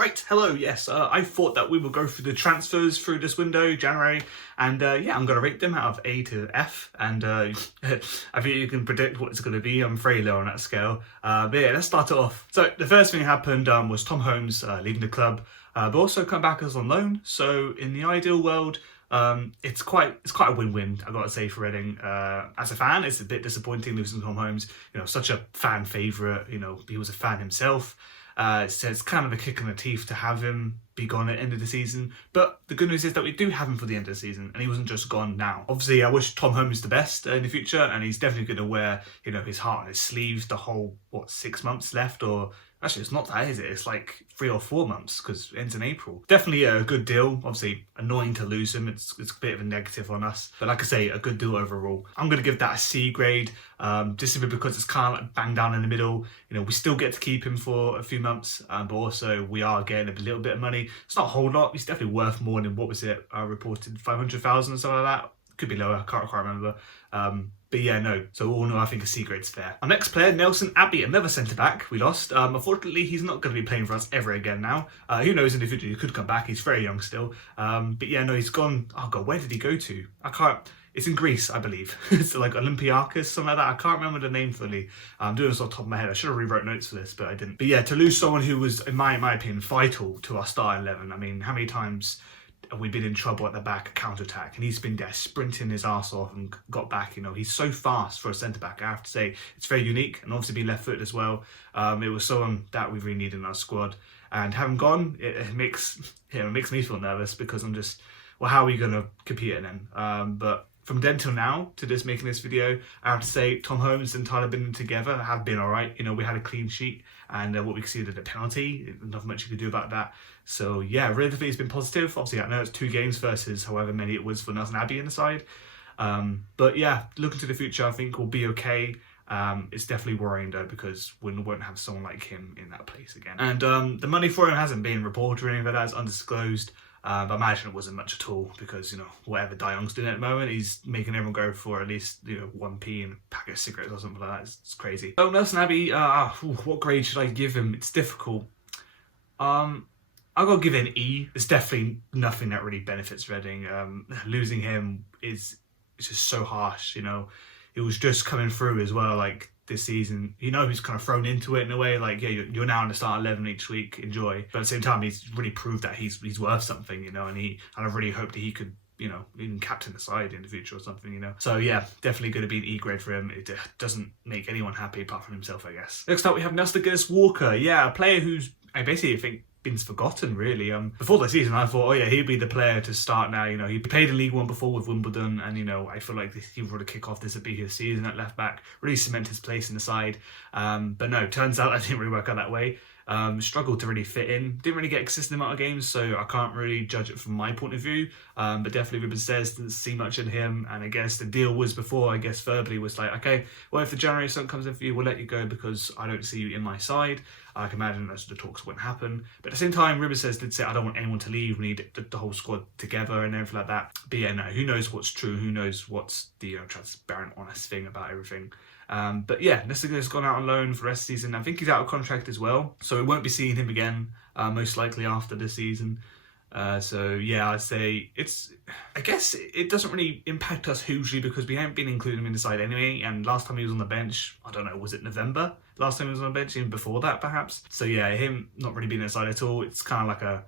Right, hello, yes, I thought that we would go through the transfers through this window, January, and yeah, I'm going to rate them out of A to F, and I think you can predict what it's going to be. I'm very low on that scale, but yeah, let's start it off. So the first thing that happened was Tom Holmes leaving the club, but also come back as on loan, so in the ideal world, it's quite a win-win, I gotta say, for Reading. As a fan, it's a bit disappointing losing Tom Holmes. You know, such a fan favourite. You know, he was a fan himself. So it's kind of a kick in the teeth to have him be gone at the end of the season. But the good news is that we do have him for the end of the season, and he wasn't just gone now. Obviously, I wish Tom Holmes the best in the future, and he's definitely going to wear, you know, his heart on his sleeves the whole 6 months left, or actually, it's not that, is it? It's like 3 or 4 months because it ends in April. Definitely a good deal. Obviously, annoying to lose him. It's a bit of a negative on us. But like I say, a good deal overall. I'm going to give that a C grade, just simply because it's kind of like bang down in the middle. You know, we still get to keep him for a few months, but also we are getting a little bit of money. It's not a whole lot. He's definitely worth more than, what was it, reported 500,000 or something like that. Could be lower, I can't remember. But yeah, no. So all in all, I think a C grade's fair. Our next player, Nelson Abbey, another centre-back we lost. Unfortunately, he's not going to be playing for us ever again now. Who knows, in the future he could come back. He's very young still. But yeah, no, he's gone. Oh God, where did he go to? I can't. It's in Greece, I believe. It's like Olympiakos, something like that. I can't remember the name fully. I'm doing this off the top of my head. I should have rewrote notes for this, but I didn't. But yeah, to lose someone who was, in my opinion, vital to our starting 11. I mean, how many times we've been in trouble at the back, counter-attack, and he's been there sprinting his arse off and got back. You know, he's so fast for a centre-back. I have to say, it's very unique, and obviously being left-footed as well. It was someone that we really needed in our squad, and having gone, it makes me feel nervous because I'm just, well, how are we going to compete then? But from then till now, to just making this video, I have to say Tom Holmes and Tyler Bindon together have been alright. You know, we had a clean sheet, and what we conceded a penalty, nothing much you could do about that. So yeah, really it's been positive. Obviously, I know it's 2 games versus however many it was for Nelson Abbey in the side. But yeah, looking to the future, I think we'll be okay. It's definitely worrying though, because we won't have someone like him in that place again. And the money for him hasn't been reported or anything like that. It's undisclosed. But I imagine it wasn't much at all because, you know, whatever Da Young's doing at the moment, he's making everyone go for at least, you know, 1p and a packet of cigarettes or something like that. It's crazy. Oh, Nelson Abbey, what grade should I give him? It's difficult. I'll go give it an E. It's definitely nothing that really benefits Reading. Losing him is just so harsh, you know. It was just coming through as well, like this season. You know, he's kind of thrown into it in a way, like, yeah, you're now in the start 11 each week, enjoy. But at the same time, he's really proved that he's worth something, you know, and I really hope that he could, you know, even captain the side in the future or something, you know. So yeah, definitely going to be an E grade for him. It doesn't make anyone happy apart from himself, I guess. Next up, we have Nelson Walker. Yeah, a player who's, I basically think, been forgotten really. Before the season I thought, oh yeah, he'd be the player to start now. You know, he played in League One before with Wimbledon, and you know, I feel like he would kick off, this would be his season at left back, really cement his place in the side. But no, turns out that didn't really work out that way. Struggled to really fit in, didn't really get a consistent amount of games, so I can't really judge it from my point of view. But definitely Ruben says didn't see much in him, and I guess the deal was before, I guess verbally was like, okay, well, if the January sun comes in for you, we'll let you go because I don't see you in my side. I can imagine those the talks wouldn't happen. But at the same time, Ruben says did say, I don't want anyone to leave, we need the whole squad together and everything like that. But yeah, no, who knows what's true, who knows what's the transparent, honest thing about everything. But yeah, Nestiga's gone out on loan for the rest of the season. I think he's out of contract as well, so we won't be seeing him again, most likely after this season. So yeah, I'd say I guess it doesn't really impact us hugely because we haven't been including him in the side anyway, and last time he was on the bench, I don't know, was it November? Last time he was on the bench, even before that perhaps. So yeah, him not really being in the side at all, it's kind of like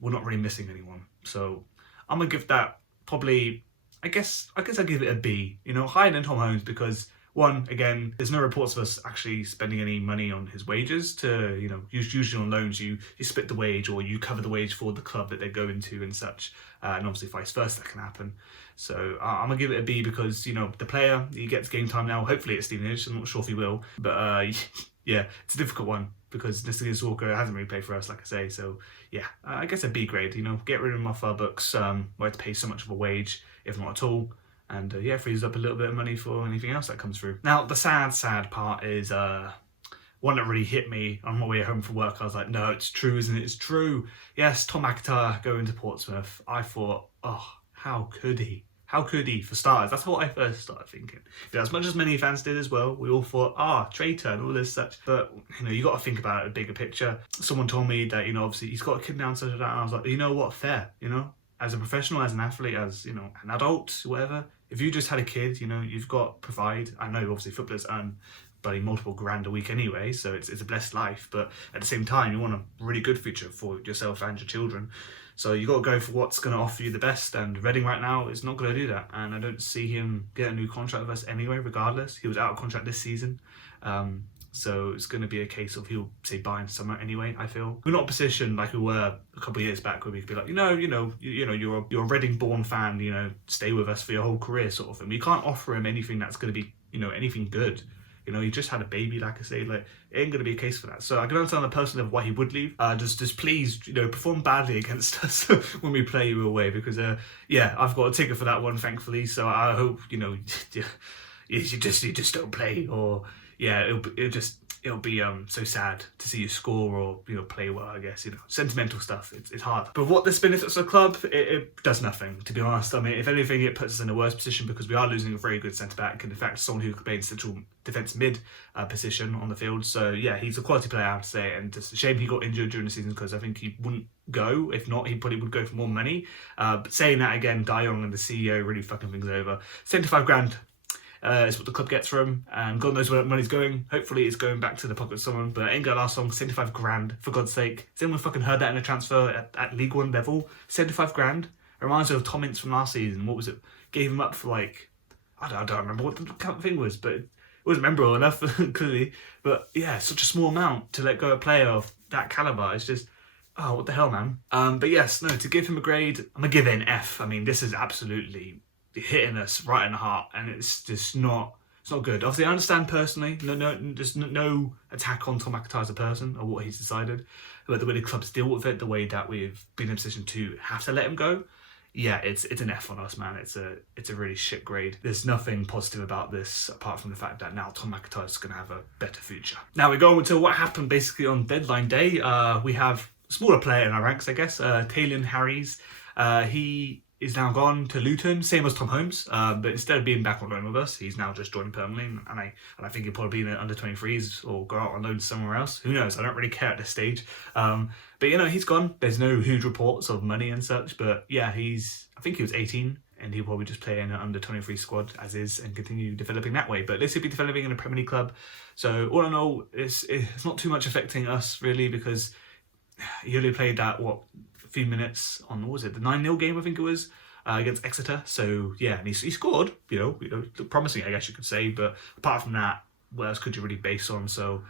we're not really missing anyone. So I'm gonna give that probably, I guess I give it a B, you know, higher than Tom Holmes because, one, again, there's no reports of us actually spending any money on his wages to, you know, usually on loans you split the wage or you cover the wage for the club that they go into and such, and obviously vice versa that can happen. So I'm going to give it a B because, you know, the player, he gets game time now, hopefully it's Stevenage, I'm not sure if he will, but yeah, it's a difficult one because Nestiga's Walker hasn't really played for us, like I say, so yeah, I guess a B grade, you know, get rid of him off our books, where to pay so much of a wage, if not at all. And yeah, frees up a little bit of money for anything else that comes through. Now, the sad part is one that really hit me on my way home from work. I was like, no, it's true, isn't it? It's true. Yes, Tom McIntyre going to Portsmouth. I thought, oh, how could he? How could he, for starters? That's what I first started thinking. As much as many fans did as well, we all thought, traitor and all this such. But, you got to think about it, a bigger picture. Someone told me that, obviously he's got a kid now and such like that. And I was like, you know what, fair, as a professional, as an athlete, as, an adult, whatever. If you just had a kid, you've got provide. I know obviously footballers earn bloody multiple grand a week anyway, so it's a blessed life. But at the same time, you want a really good future for yourself and your children. So you got to go for what's going to offer you the best. And Reading right now is not going to do that. And I don't see him get a new contract with us anyway, regardless. He was out of contract this season. So it's going to be a case of he'll say buy in summer anyway, I feel. We're not in a position like we were a couple of years back where we could be like, you're a Reading-born fan, stay with us for your whole career sort of thing. We can't offer him anything that's going to be, anything good. He just had a baby, like I say, like, it ain't going to be a case for that. So I can understand the person of why he would leave. Just please, perform badly against us when we play you away, because, I've got a ticket for that one, thankfully. So I hope, you just don't play, or, it'll be so sad to see you score or play well. I guess sentimental stuff. It's hard. But what this benefits the club, it does nothing, to be honest. I mean, if anything, it puts us in a worse position because we are losing a very good centre back, and in fact, someone who could play in central defence mid position on the field. So yeah, he's a quality player, I have to say, and it's a shame he got injured during the season because I think he wouldn't go. If not, he probably would go for more money. But saying that again, De Jong and the CEO really fucking things over. 75 grand. Is what the club gets for him, and God knows where that money's going. Hopefully it's going back to the pocket of someone, but it ain't gonna last long. 75 grand, for God's sake. Has anyone fucking heard that in a transfer at League One level? 75 grand? It reminds me of Tom Ince from last season. What was it? Gave him up for like, I don't remember what the thing was, but it wasn't memorable enough, clearly. But yeah, such a small amount to let go a player of that calibre. It's just, oh, what the hell, man. But yes, no, to give him a grade, I'm gonna give it an F. I mean, this is absolutely hitting us right in the heart, and it's just not good. Obviously, I understand personally, there's no attack on Tom McIntyre as a person or what he's decided, but the way the clubs deal with it, the way that we've been in a position to have to let him go, yeah, it's an F on us, man. It's a really shit grade. There's nothing positive about this apart from the fact that now Tom McIntyre is going to have a better future. Now we go into what happened basically on deadline day. We have a smaller player in our ranks, I guess, Taylor Harries. He is now gone to Luton, same as Tom Holmes, but instead of being back on loan with us, he's now just joined permanently, and I think he'll probably be in the under-23s or go out on loan somewhere else. Who knows? I don't really care at this stage. But he's gone. There's no huge reports of money and such, but yeah, I think he was 18, and he'll probably just play in an under-23 squad as is and continue developing that way. But at least he'll be developing in a Premier League club. So all in all, it's not too much affecting us really, because he only played that, a few minutes on, what was it, the 9-0 game, I think it was, against Exeter. So yeah, and he scored, promising, I guess you could say, but apart from that, what else could you really base on? So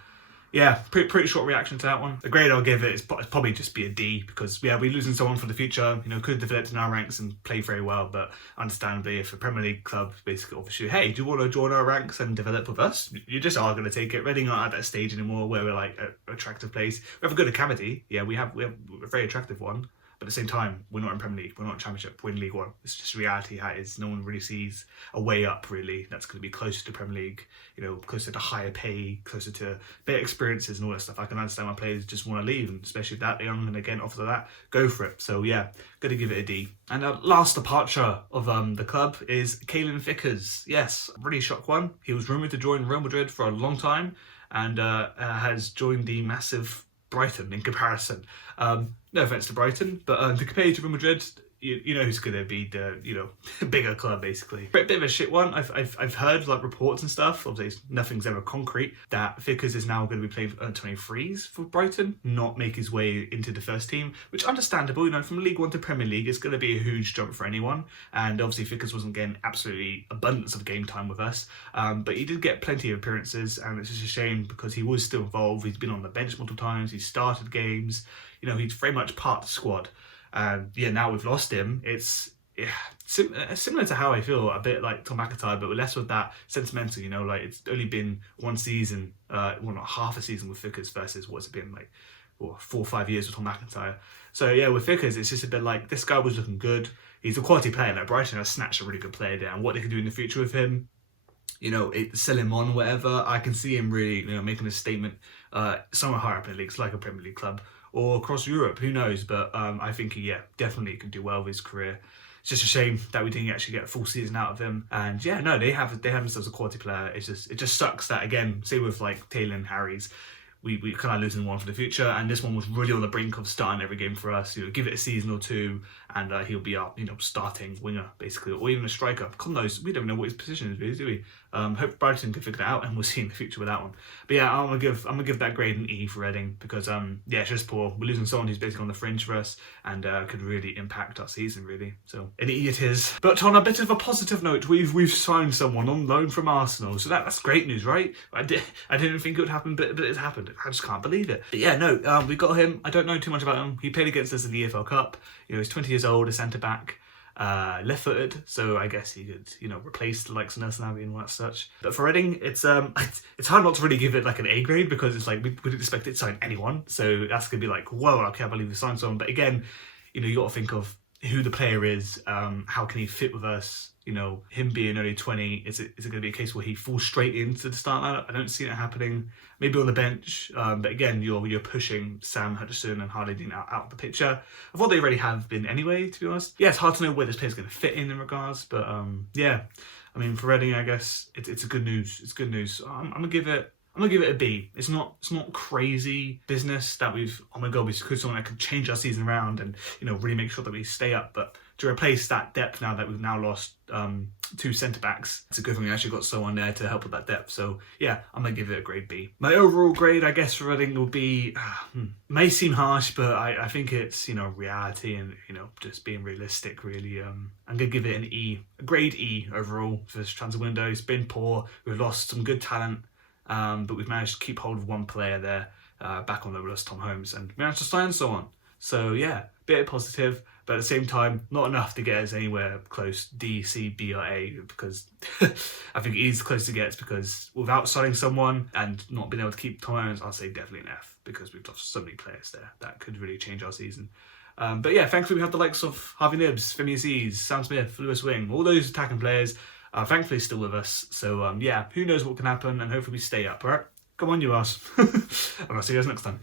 yeah, pretty short reaction to that one. The grade I'll give it is probably just be a D, because yeah, we're losing someone for the future. Could have developed in our ranks and played very well, but understandably, if a Premier League club basically offers you, hey, do you want to join our ranks and develop with us? You just are going to take it. Reading aren't at that stage anymore where we're like an attractive place. We have a good academy. Yeah, we have a very attractive one. But at the same time, we're not in Premier League, we're not in Championship, we're in League One. It's just reality how it is. No one really sees a way up, really, that's going to be closer to Premier League, closer to higher pay, closer to better experiences and all that stuff. I can understand why players just want to leave, and especially if that young, and again, after that, go for it. So yeah, going to give it a D. And the last departure of the club is Kalyn Vickers. Yes, really shock one. He was rumoured to join Real Madrid for a long time, and has joined the massive Brighton in comparison. No offense to Brighton, but to compare to Real Madrid, you know who's going to be the bigger club basically. Bit of a shit one. I've heard like reports and stuff. Obviously, nothing's ever concrete. That Vickers is now going to be playing for 23s for Brighton, not make his way into the first team, which understandable. From League One to Premier League, it's going to be a huge jump for anyone. And obviously, Vickers wasn't getting absolutely abundance of game time with us, but he did get plenty of appearances, and it's just a shame because he was still involved. He's been on the bench multiple times. He's started games. He's very much part of the squad. And yeah, now we've lost him. It's similar to how I feel a bit like Tom McIntyre, but less with that sentimental. Like it's only been one season, not half a season with Vickers versus what's it been like 4 or 5 years with Tom McIntyre. So yeah, with Vickers, it's just a bit like this guy was looking good. He's a quality player. Like Brighton has snatched a really good player there, and what they can do in the future with him, sell him on, whatever. I can see him really, making a statement somewhere higher up in the leagues, like a Premier League club, or across Europe, who knows? But I think he, definitely can do well with his career. It's just a shame that we didn't actually get a full season out of him. And yeah, no, they have themselves a quality player. It just sucks that, again, say with like Taylor and Harry's, we kind of losing one for the future, and this one was really on the brink of starting every game for us. Give it a season or two, and he'll be our starting winger basically, or even a striker. God knows, we don't know what his position is really, do we? Hope Brighton can figure it out, and we'll see in the future with that one. But yeah, I'm gonna give that grade an E for Reading, because yeah, it's just poor. We're losing someone who's basically on the fringe for us, and could really impact our season really. So an E it is. But on a bit of a positive note, we've signed someone on loan from Arsenal, so that's great news, right? I didn't think it would happen, but it happened. I just can't believe it. But yeah, no, we got him. I don't know too much about him. He played against us in the EFL Cup. He's 20 years old, a centre back, left-footed. So I guess he could, replace the likes of Nelson Abbey and all that such. But for Reading, it's hard not to really give it like an A grade, because it's like we wouldn't expect it to sign anyone. So that's gonna be like, whoa, I can't believe we signed someone. But again, you got to think of who the player is. How can he fit with us? Him being only 20, is it going to be a case where he falls straight into the start lineup? I don't see it happening. Maybe on the bench, but again, you're pushing Sam Hutchinson and Harley Dean out of the picture. I thought they already have been anyway, to be honest. Yeah, it's hard to know where this player's going to fit in regards, but yeah. I mean, for Reading, I guess it's good news. It's good news. I'm gonna give it a B. It's not crazy business that oh my god, we could someone that could change our season around and really make sure that we stay up. But to replace that depth now that we've now lost 2 centre backs, it's a good thing we actually got someone there to help with that depth. So yeah, I'm gonna give it a grade B. My overall grade, I guess, for Reading will be may seem harsh, but I think it's reality and just being realistic really. I'm gonna give it an E, a grade E overall for this transfer window. It's been poor. We've lost some good talent. But we've managed to keep hold of one player there, back on the list, Tom Holmes, and managed to sign someone. So yeah, bit positive, but at the same time, not enough to get us anywhere close D, C, B, or A, because I think E's close to gets, because without signing someone and not being able to keep Tom Holmes, I'll say definitely an F, because we've lost so many players there that could really change our season. But yeah, thankfully we have the likes of Harvey Nibbs, Phineas Ease, Sam Smith, Lewis Wing, all those attacking players. Thankfully still with us, so yeah, who knows what can happen, and hopefully we stay up, alright? Come on, you ass. And I'll see you guys next time.